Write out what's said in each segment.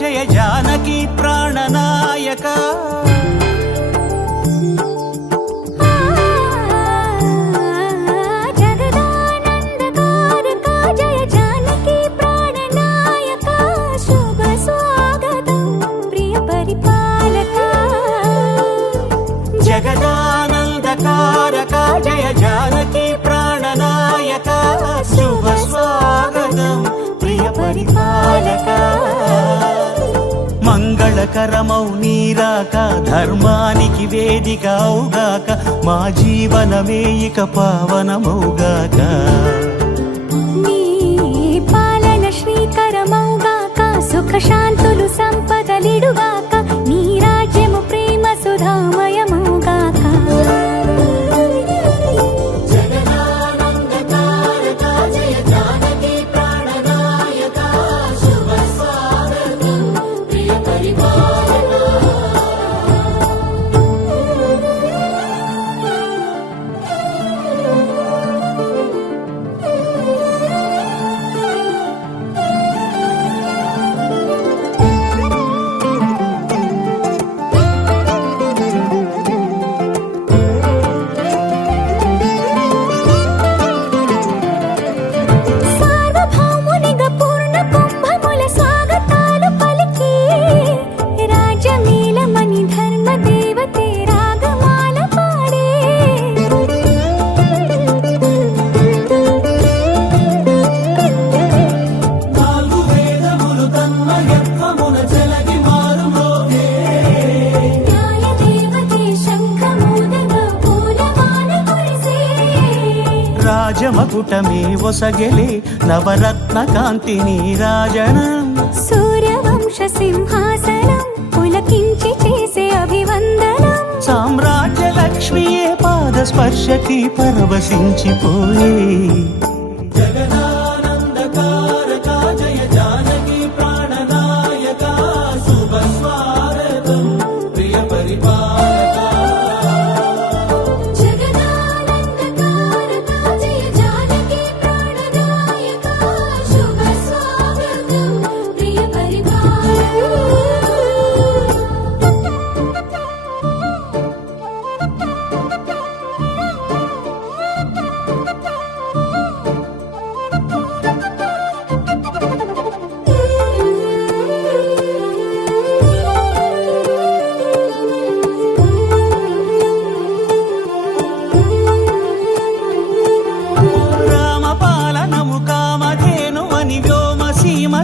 జయ జానకి ప్రాణనాయక జగదానందకారక జయ జానకి ప్రాణనాయక శుభ స్వాగతం ప్రియ పరిపాలక జగదానందకారక జయ జానకి ప్రాణనాయక శుభ స్వాగతం ప్రియ పరిపాలక మంగళకరమౌ నీరాక ధర్మానికి వేదిక అవుగాక మా జీవనమే ఇక పావనమౌగాక నీ పాలన శ్రీకరమౌగాక సుఖ శాంతులు సంపదలిడుగాక నీ రాజ్యము ప్రేమ సుధామయమౌగాక రాజమకుటమే ఒసగెలే నవరత్న కాంతి నీరాజనం సూర్యవంశ సింహాసనం పులకించి చేసే అభివందనం సామ్రాజ్య లక్ష్మియే పాద స్పర్శకి పరవశించిపోయే జగదానందకారక జయ జానకి ప్రాణనాయక శుభ స్వాగతం ప్రియ పరిపాలక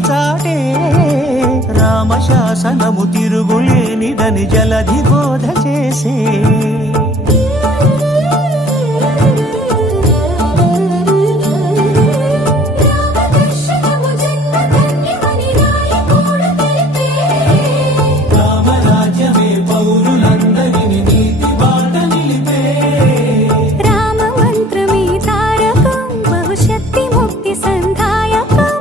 చాటే రామశాసనము తిరుగులేనిదని జలధి బోధ చేసే రామరాజ్యమే పౌరులందరిని నీతి బాట నిలిపే రామ మంత్రమే తారకం భవిష్యత్తి ముక్తి సంధాయకం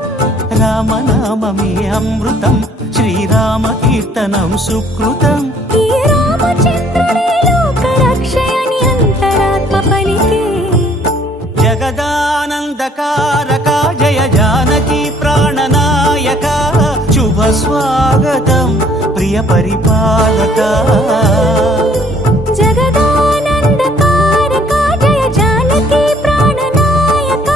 రామనామమే అమృతం శ్రీరామ కీర్తనం సుకృతం ఈ రామచంద్రుడే లోక రక్షయని అంతరాత్మ పలికే జగదానందకారక జయ జానకి ప్రాణనాయక శుభ స్వాగతం ప్రియ పరిపాలక జగదానందకారక జయ జానకి ప్రాణనాయక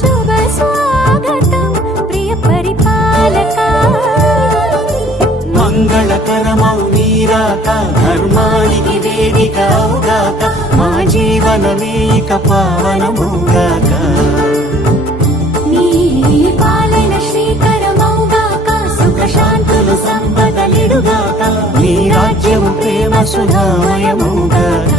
శుభ స్వాగతం ప్రియ పరిపాలక మంగళకరమౌ నీరాక ధర్మానికి వేదిక అవుగాక మా జీవనమే ఇక పావనమౌగాక నీ పాలన శ్రీకరమౌగాక సుఖ శాంతులు సంపదలిడుగాక నీ రాజ్యము ప్రేమ సుధామయమౌగాక